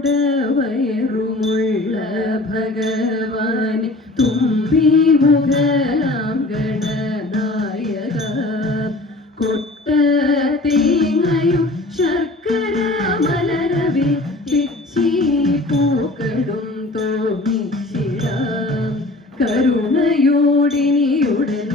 ഉടവയറുമുള്ള ഭഗവാനെ തുമ്പി മുഖലാം ഗണനായക. കൊട്ട തേങ്ങയും ശർക്കര മലരവി തിച്ചി പൂക്കളും തോന്നിച്ചിട. കരുണയോടിനിയുടൻ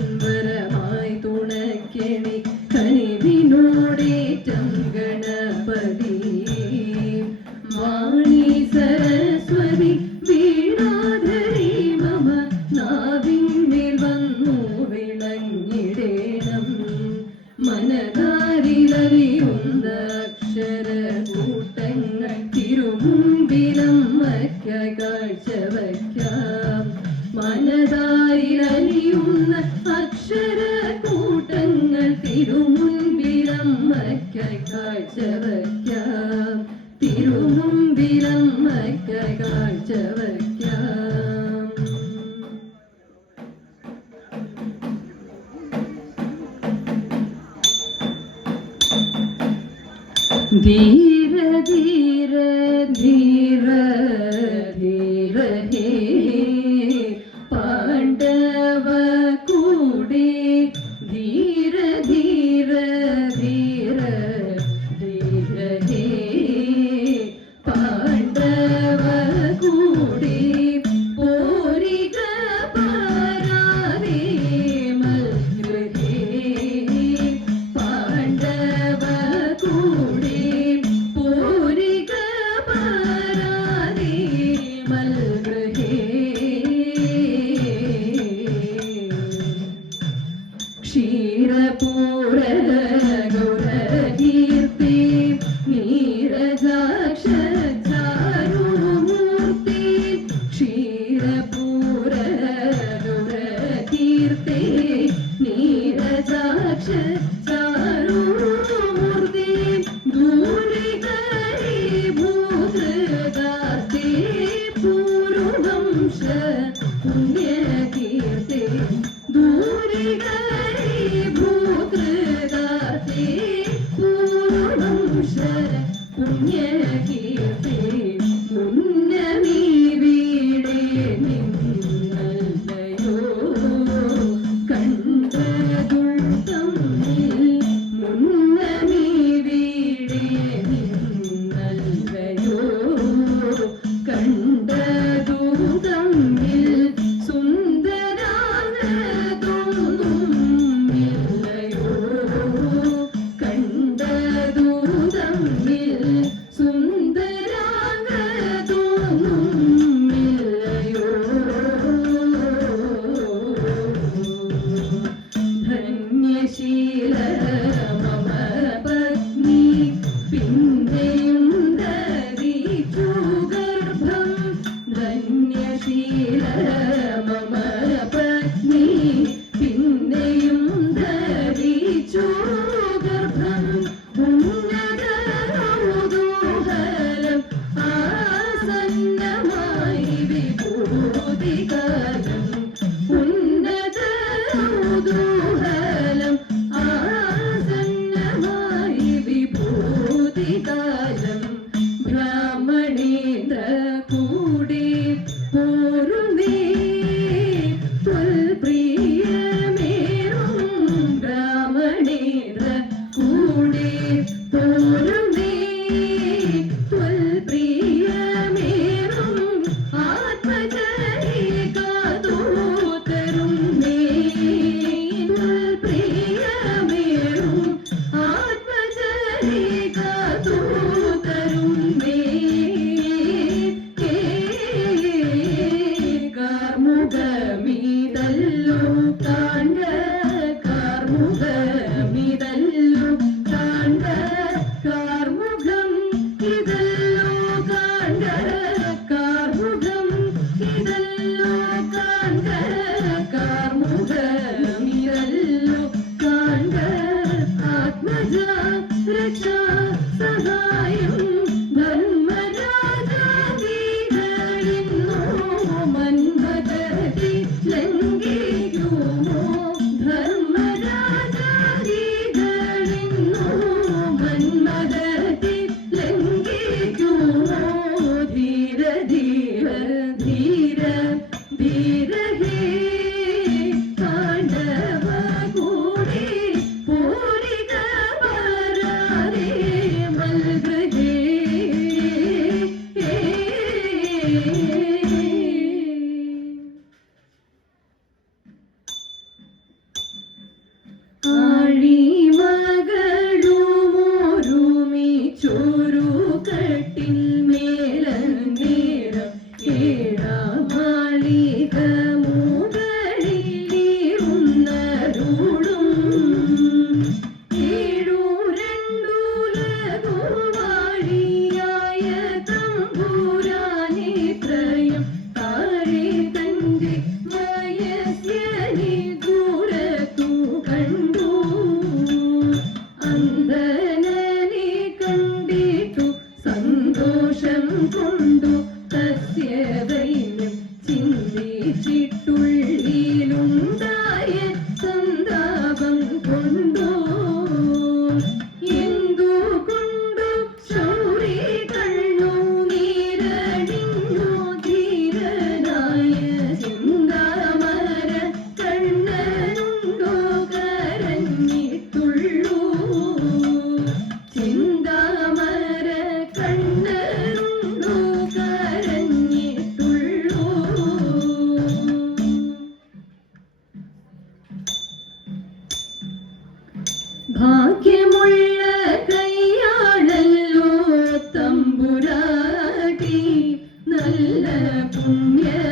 തിരുമുമ്പിരമ്മയ്ക്കായി വയ്ക്കാം തിരുമുമ്പിരമ്മയ്ക്കായി കാഴ്ച കീർത്തി Remember. 中年。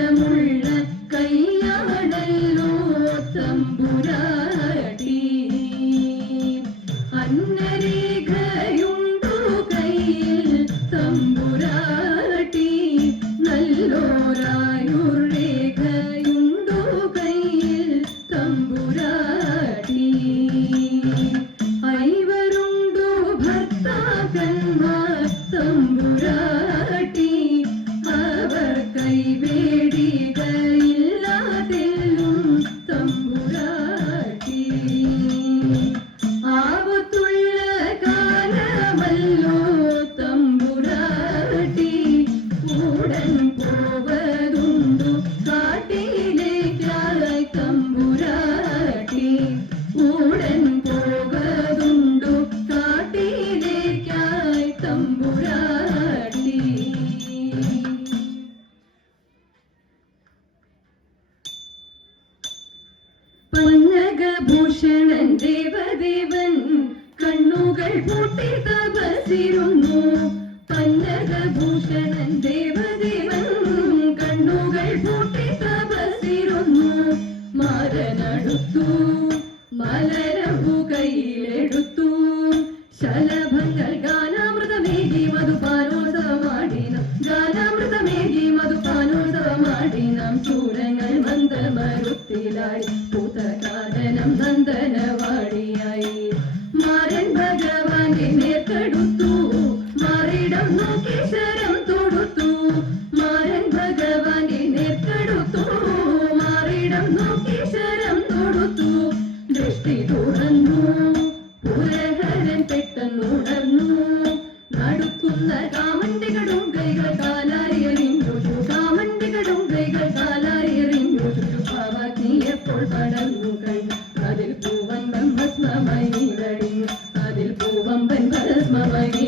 ദേവദേവൻ കണ്ണുകൾ പൂട്ടി തപസിരുന്നു പന്നകഭൂഷണൻ ദേവദേവൻ കണ്ണുകൾ പൂട്ടി തപസിരുന്നു മാരനടുത്തു മലരമ്പു കയ്യിലെടുത്തു ശലഭങ്ങൾ ഗാനാമൃതമേകി മധുപാനോദമാടിനം. ഗാനാമൃതമേകി മധുപാനോദമാടിനം. ചൂരങ്ങൾ മന്ദമരുത്തിലായി പൂതകാരനം നന്ദനവാടിയായി ദൃഷ്ടി തുറന്നു പുരഹരൻ പെട്ടെന്നുണർന്നു നടക്കുന്ന കാമണ്ടികളും കൈകൾ കാലായി എറിഞ്ഞു കാമണ്ടികളും കൈകൾ ഭാവാഗ്നി എപ്പോൾ പടർന്നു കണ്ടു. അതിൽ പൂവമ്പൻ ഭസ്മമായി അതിൽ പൂവമ്പൻ ഭസ്മമായി